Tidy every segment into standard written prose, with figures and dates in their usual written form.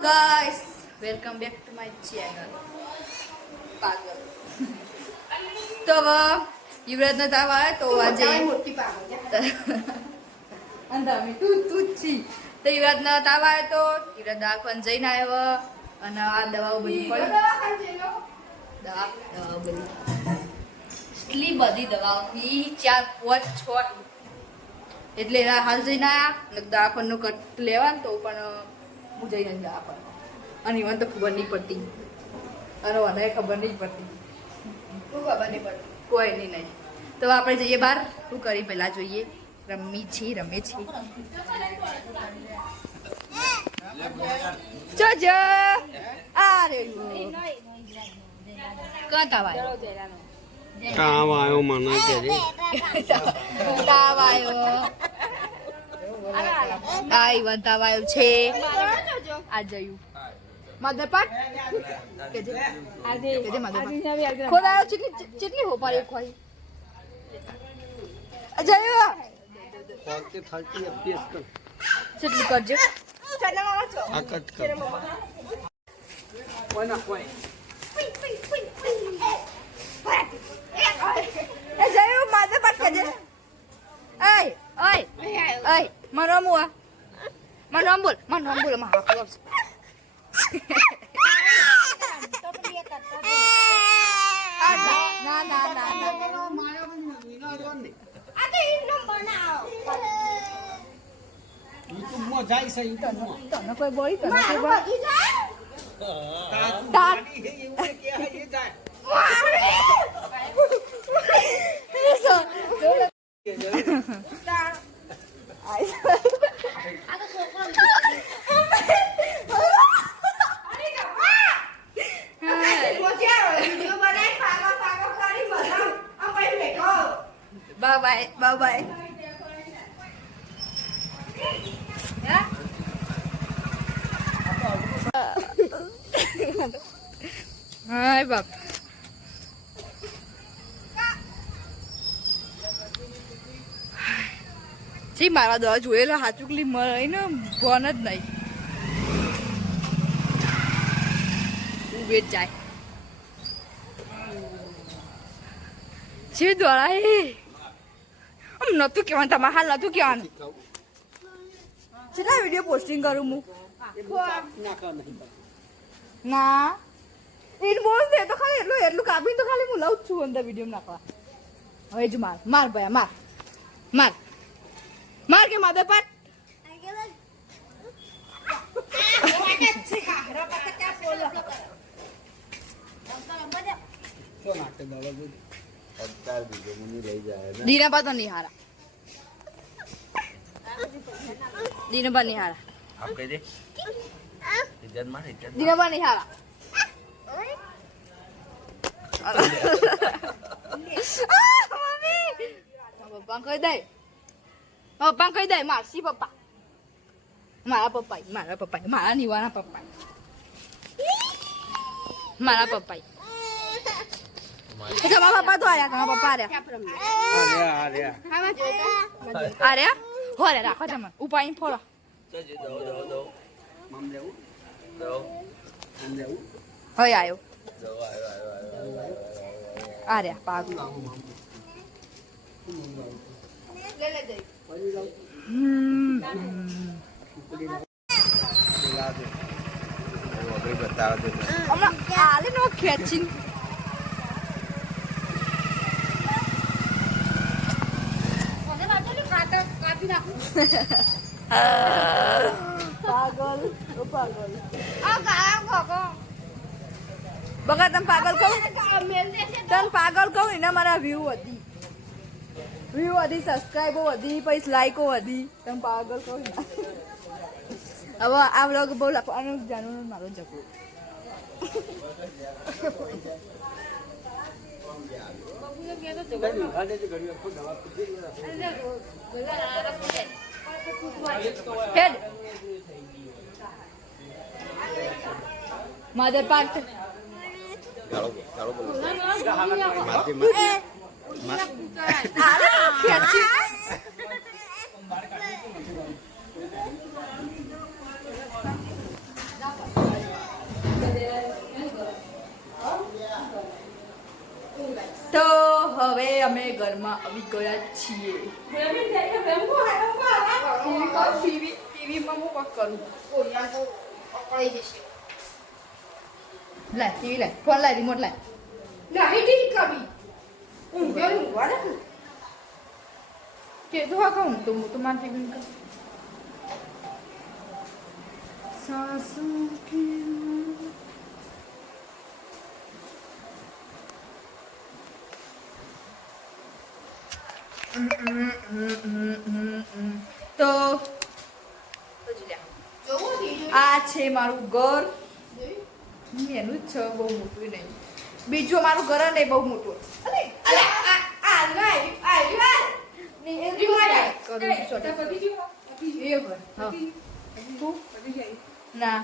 Guys, welcome back to my channel. પાગલ તો યુવરાજનો તાવ આવે તો આજે મોટી પાગલ અંધામી તું છી તો યુવરાજનો તાવ આવે તો યુવરાજ દવાખાને જઈને આવ્યો અને આ દવાઓ બધી પડી દવાઓ બધી એટલી બધી દવાઓ 4 5 6 એટલે હાલ જઈને આવ્યા દવાખાનું કટ લેવાનું તો પણ હું જઈને જ આપણ અને મને તો ખબર નહીં પડતી અને મને ખબર નહીં પડતી કોઈ નહીં તો આપણે જઈએ બહાર શું કરી પહેલાં જોઈએ રમે છીએ જોજો આ રે કાંતા ભાઈ તાવ આવ્યો મને કે તાવ આવ્યો આઈ વંતાવ આવ્યો છે આ જયું મદરપાટ કેજે મદરપાટ ખોરાયો ચટલી હો પારે ખોઈ જયો ફોર્ટી 30 fps કર ચટલી કરજો આ કટ કર કોઈ ના કોઈ એ જયો મદરપાટ કેજે એય મારો મુઆ મારો બોલ માં હાકલો ના YouTube માં જાય છે તને કોઈ બોલી તને કોઈ બોલી Bye-bye. Hai, Bab. Chị મારા દવા જોયેલો હાચુકલી મરીને બોન જ નહીં ઉભે જાય છે દોડા હે આમ નતું કહેવાનું તમારે હાલ નતું કહેવાનું કેટલા વિડીયો પોસ્ટિંગ કરું હું ના એ બોલ દે તો ખાલી એટલું કાપીને તો ખાલી હું લઉં જ છું અંદર વિડીયો નાખવા હવે જ માર ભાઈ માર કે માધર પાટ દીના પા તો નહીં હારા દીના પા નહીં હારા આપ કહી દે ઇજ્જત માં દીના પા નહીં હારા પપ્પા કહી દે મારસી પપ્પા મારા પપ્પા મારા નિવાના પપ્પા તમારા પપ્પા તો આર્યા તમારા પપ્પા આર્યા હો રે રાખો તમે ઉપાઈ ફોડો હોય આવ્યો આર્યા પાગુ ખેંચી પાગલ બગા તમે પાગલ કહું એના મારા વ્યૂ વધી સબસ્ક્રાઈબો વધી પછી લાઈકો વધી તમે પાગલ કહું હવે આ વ્લોગ બહુ લખવાનું જાણવાનું મારો ઝઘડો મધર પાર્ટ અમે ઘરમાં આવી ગયા છીએ ટીવીમાં હું કોક કરું લાય ટીવી લાય ફોન લાય રિમોટ લાય કે તો હા કહું તો હું તો માર ટીવી કા સાસુ की તો આ છે મારું ઘર એનું જ છે બહુ મોટું નહીં બીજું મારું ઘર નહીં બહુ મોટું ના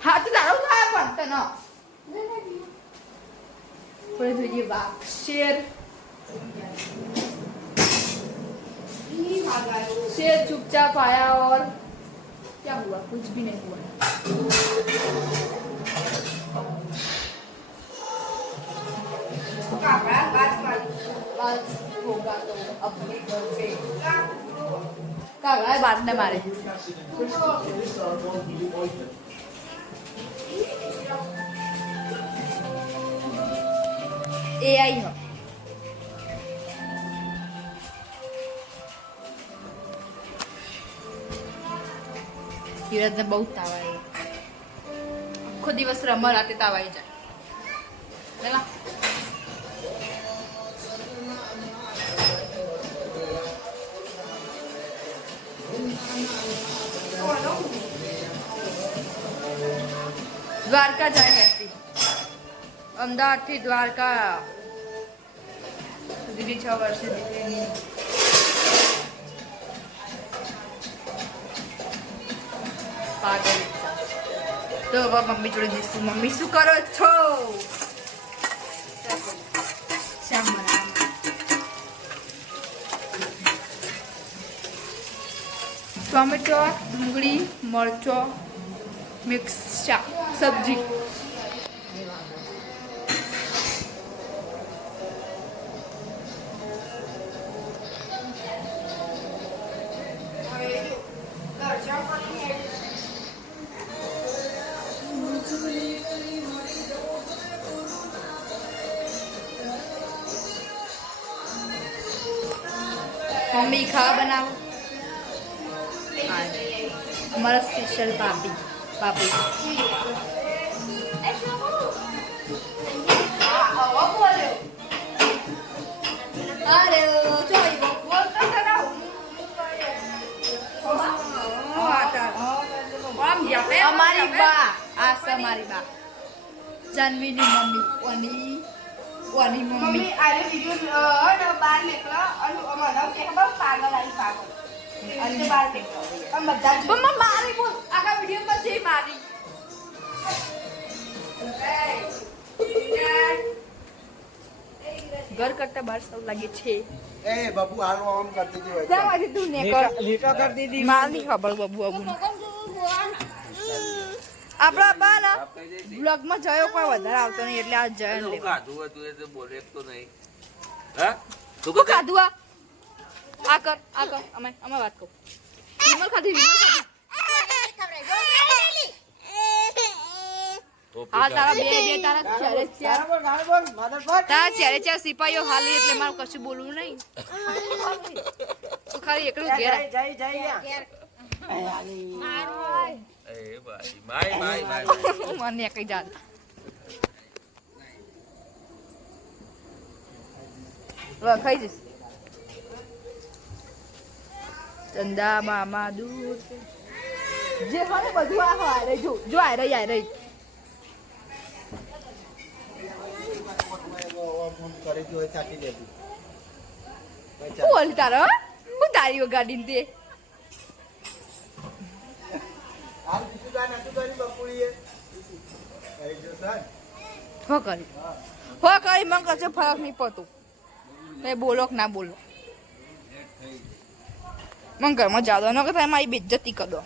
હા તો તારો થાય પણ તને थोड़े જોઈએ વાઘ शेर शेर चुपचाप आया और क्या हुआ कुछ भी नहीं हुआ बात होगा तो अपने घर पे कागड़ा बात न मारे AI हो યુવરાજને બહુ તાવ આવ્યો આખો દિવસ રમવા રાતે તાવ આવી જાય લેલા દ્વારકા જાય હેપી અમદાવાદથી દ્વારકા સુધીની 6 વર્ષે દીકરીની પાગલ તો હવે મમ્મી જોડે જઈશું મમ્મી શું કરો છો ટોમેટો ડુંગળી મરચો મિક્સ શાક સબ્જી मम्मी खावा बनाओ हमारा स्पेशल पापी पापी अरे हमारी बा आशा हमारी बा जानवी ની મમ્મી ઓની મમ્મી આરે વિડિયો ન બાર નીકળો અને અમારો કે ખબર પાગલ આવી પાગલ અને બાર નીકળો પણ બધા જ મમ્મા મારી બોલ આખા વિડિયો માં જે મારી ઘર કરતા બહાર સૌ લાગે છે એ બાબુ હાલો આમ કરતી હતી જાવાથી તું ને કર લેટા કર દીધી મારી ખબર બાબુ આબુ આપડા બાના બ્લોગ માં જયો કોઈ વધારે આવતો નહીં એટલે આ જય ને કાઢું હતું એ તો બોલે તો નહીં હા તું ખાધું આ કર અમે વાત કહું વિમલ ખાધી હા તારા બે તારા ચારે સિપાહીઓ હાલી એટલે મારું કશું બોલવું નહીં તું ખાલી એકલું ઘેર મને કઈ જાત ખાઈ જઈશ ચંદા મામા દૂર જે હોય ને બધું આ હારે જો આ રહી બોલ તારો હું તારી ગાડી દે હો કરી મને કશે ફરક નહીં પડતો એ બોલો કે ના બોલો મને ઘરમાં જાદો ન કે તમે મારી બેઇજ્જતી કરી દો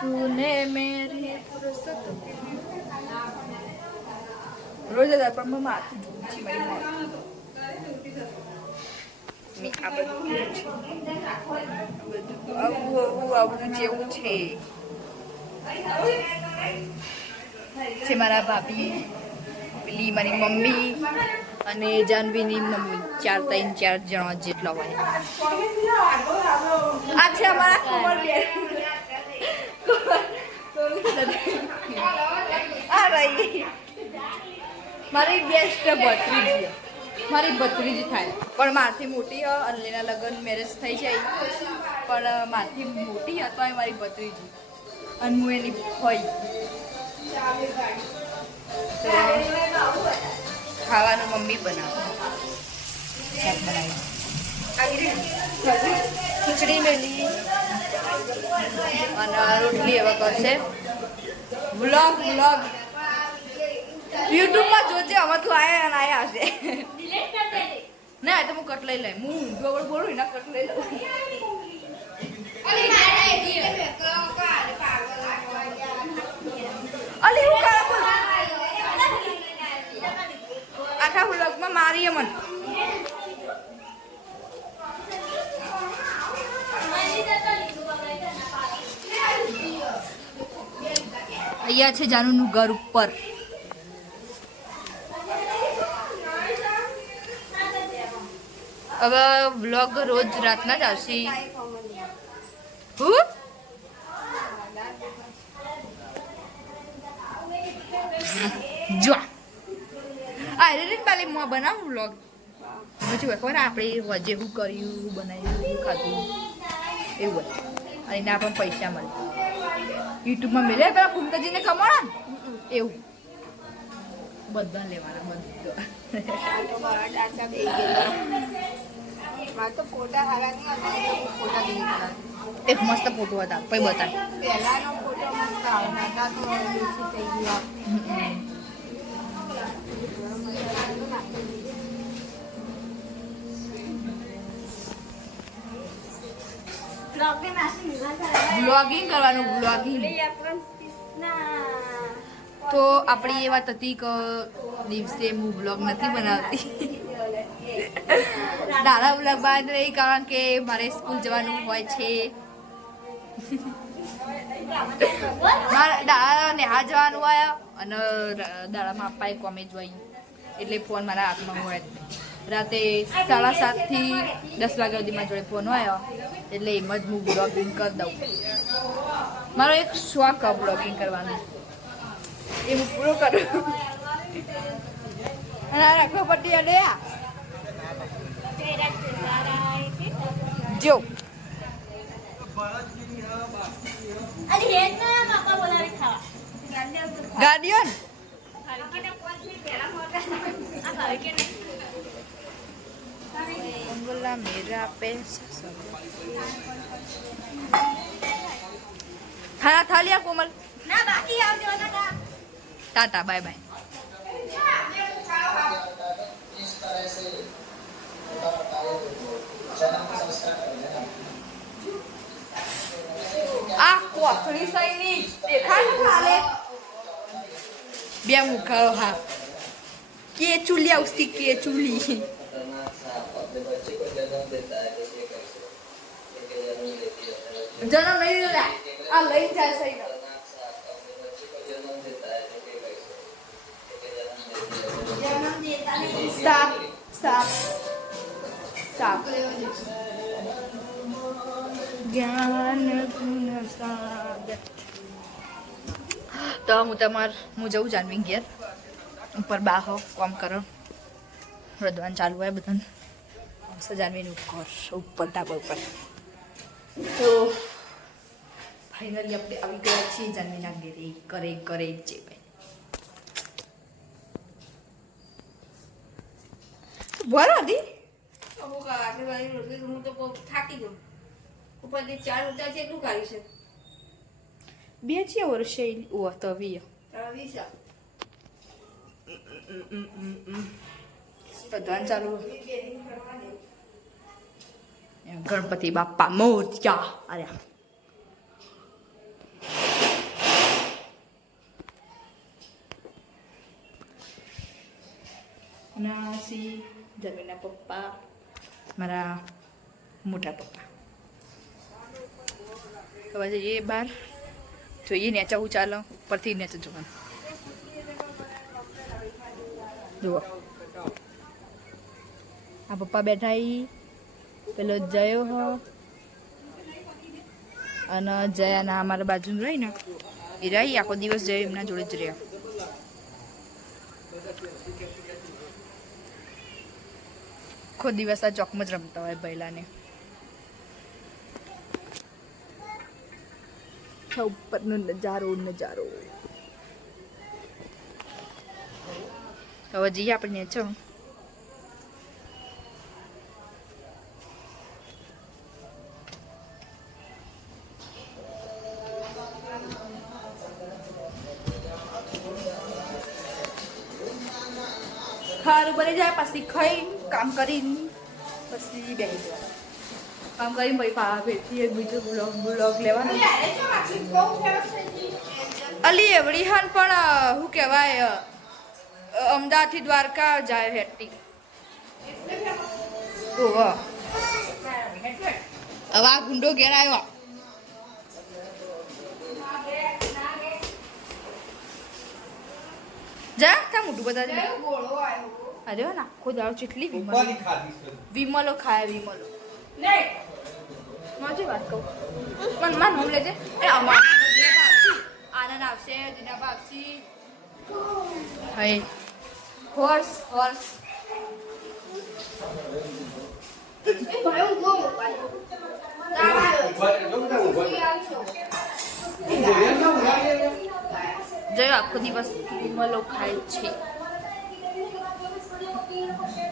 तूने मेरी फुर्सत રોજ જ પણ મમ્મા માથું દુખી મારી આ બધું જેવું છે મારા ભાભી પેલી મારી મમ્મી અને જાનવીની મમ્મી 4 જણા જેટલા હોય આ છે અમારા કુંવર આ રહી મારી બેસ્ટ ભત્રીજી થાય પણ મારથી મોટી હ અને એના લગ્ન મેરેજ થઈ જાય પણ મારથી મોટી હતો મારી ભત્રીજી અને હું એની હોય ખાવાનું મમ્મી બનાવે ખીચડી મેલી અને રોટલી એવા કરશે વ્લોગ યુટ્યુબમાં જોજે અમે તું આયા હશે ના તો હું કટ લઈ લઈ હું ઊંધું બોલું ના કટ લઈ લઉં અલી હું કાળા બોલ આખા વ્લોગમાં મારી મને અહીંયા છે જાનુનું ઘર ઉપર હવે વ્લોગ રોજ રાતના જ આવશે હું જો આ રે પાલી હું બનાવું વ્લોગ પછી ખબર આપણે વજે શું કર્યું શું બનાવ્યું શું ખાધું એવું હોય અને એના પણ પૈસા મળે યુટ્યુબમાં મળે પેલા ફૂમતાજીને કમાણા ને એવું બધા લેવાના બધા એક મસ્ત ફોટો હતા પછી બતાવ બ્લોગિંગ કરવાનું બ્લોગિંગ તો આપણી એ વાત હતી કે દિવસે હું બ્લોગ નથી બનાવતી દાદા બ્લોગ બાદ રહી કારણ કે મારે સ્કૂલ જવાનું હોય છે મારે દાદા નેહા જવાનું હોય અને દાડામાં અપાએ કોમે જોઈ એટલે ફોન મારા હાથમાં હોય રાતે 7:30 થી 10 વાગ્યા સુધીમાં જોડે ફોન હોય એટલે એમ જ હું બ્લોગિંગ કરી દઉં મારો એક શોખ બ્લોગિંગ કરવાનો એ હું પૂરો કરું અને આ રાખવા પટ્ટી અડે જો ગાર્ડિયન અંગોલા મેરા પૈસા ખાના થા लिया कोमल ના બાકી આવજો ના टाटा बाय बाय આ કોથળી સૈનિક દેખાય ખાલે બે મુખાઓ હા કે ચૂલિયા ઉસકી કે ચૂલી જન્મ નહીં લે આ લઈ જાય સૈનિક Stop. જ્ઞાન ગુણ સાગર તો હું જઉં જાનવી ઘેર ઉપર બાહો કામ કરો રદવાન ચાલુ હોય બધાને જાનવીનું ઘર ઉપર ધાબા ઉપર તો ફાઇનલી આપણે આવી ગયા છીએ જાનવીના ઘેરે કરે જે ભાઈ બરાબર હું તો થાકી ગયો ઉપરથી 4 ઉતા છે એટલું કાઢી છે બે છે વર્ષે ઓ તો વી પ્રધાન ચાલુ ગણપતિ બાપ્પા મોર્યા. અરે નાસી જમીના પપ્પા, મારા મોટા પપ્પા. તો પછી એ બહાર જોઈએ નેચા હું ચાલો પરથી નેચા જોવાનું. જુઓ આ પપ્પા બેઠા ઈ, પેલો જયો હો અને જયાના અમારા બાજુ રહી ને એ રહી આખો દિવસ જયો એમના જોડે જ રહ્યા. આખો દિવસ આ ચોકમાં જ રમતા હોય પહેલાને. ઉપરનો નજારો નજારો. હવે જઈએ આપણે નેચો. ખારું બની જાય પછી ખાઈ કામ કરીને પછી બેસી જવાનું. કામ કરીને પછી ફેરથી એક બીજો બ્લોગ લેવાનો. અલી એવડી હાન પણ શું કહેવાય અમદાવાદથી દ્વારકા જાય હેઠી. ઓહો હવે આ ગુંડો ઘેર આવ્યો. જા તા મોટું બધા અરે નાખો દાળ ચેટલી વિમલો ખાય વિમલો મજે વાત કહું મન મન હમ લેજે એ અમાર આનંદ આવશે જીના બાપસી હે હોર્સ હોર્સ જય આખો દિવસ વિમલો ખાય છે.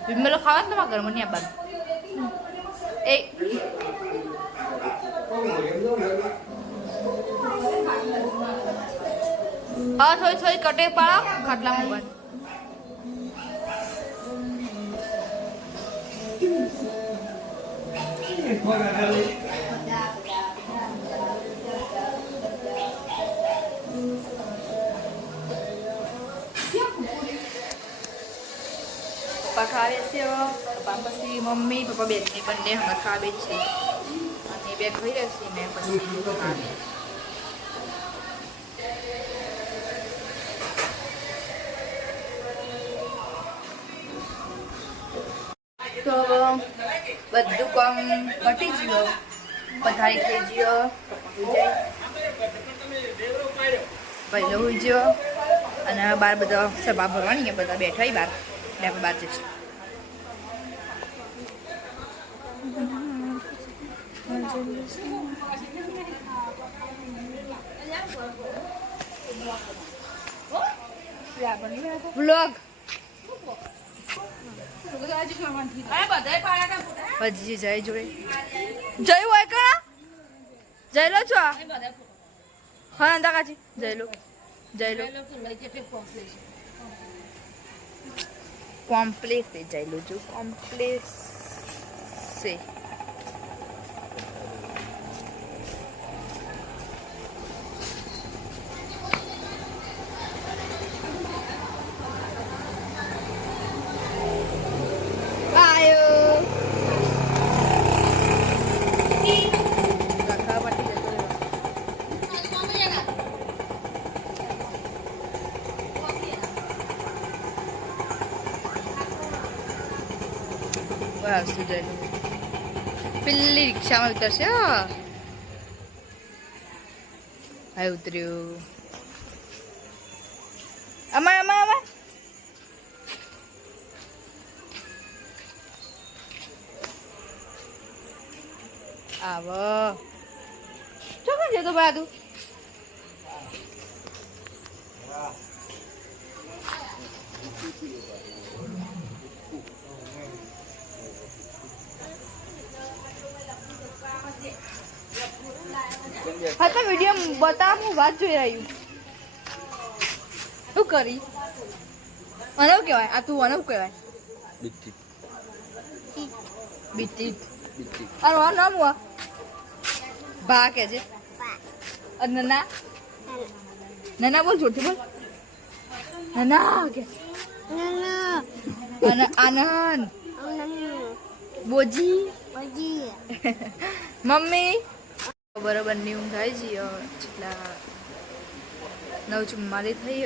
વિમલો ખાવા જ તમારા ઘરમાં નહીં આવવાનું. એ હા થોડી થોડી કટે પાડો ખાટલા મૂકવાનું. પપ્પા ખાવે છે પપ્પા પછી મમ્મી પપ્પા બેનની બંને અમે ખાવે છે અને બે ખાઈ રહેશે મેં પછી ખાવે. તો બધું કામ પટી ગયું, પથારી થઈ ગયો, પહેલો હોઈ ગયો અને બાર બધા સભા ભરવાની બધા બેઠા બાર આપણે બહાર જઈશું. વ્લોગ હજી જય જોડે જય હોય કણા જય લો છો હા અંદા કાચી જય લો કોમ્પ્લેક્સ જય લો જો કોમ્પ્લેક્સ છે. પેલી રિક્ષામાં ઉતરશે. હા ઉતર્યું અમાર અમાર અમાર આવો ચોકન જતો બાદુ હા તો વિડીયો બતાવ હું વાત જોઈ રહ્યું. શું કરી અનવ કહેવાય આ તું અનવ કહેવાય બીટી બીજી અરે આ નામ હુઆ બા કે છે અને ના ના બોલ જોરથી બોલ ના કે અને આનંદ બોજી મમ્મી બરોબર ની ઊંઘ થાય છે જેટલા 9:44 થઈ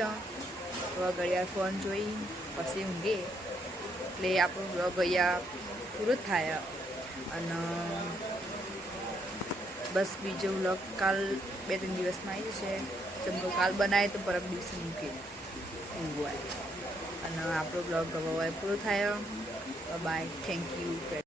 હવે ઘડિયાળ ફોન જોઈ પછી ઊંઘે એટલે આપણો બ્લોગ અહીંયા પૂરો થાય અને બસ બીજો બ્લોગ કાલ 2-3 દિવસમાં આવી જશે જેમ કાલ બનાવે તો પરમ દિવસે મૂકે એવું હોય અને આપણો બ્લોગ હવે પૂરો થાય બાય થેન્ક યુ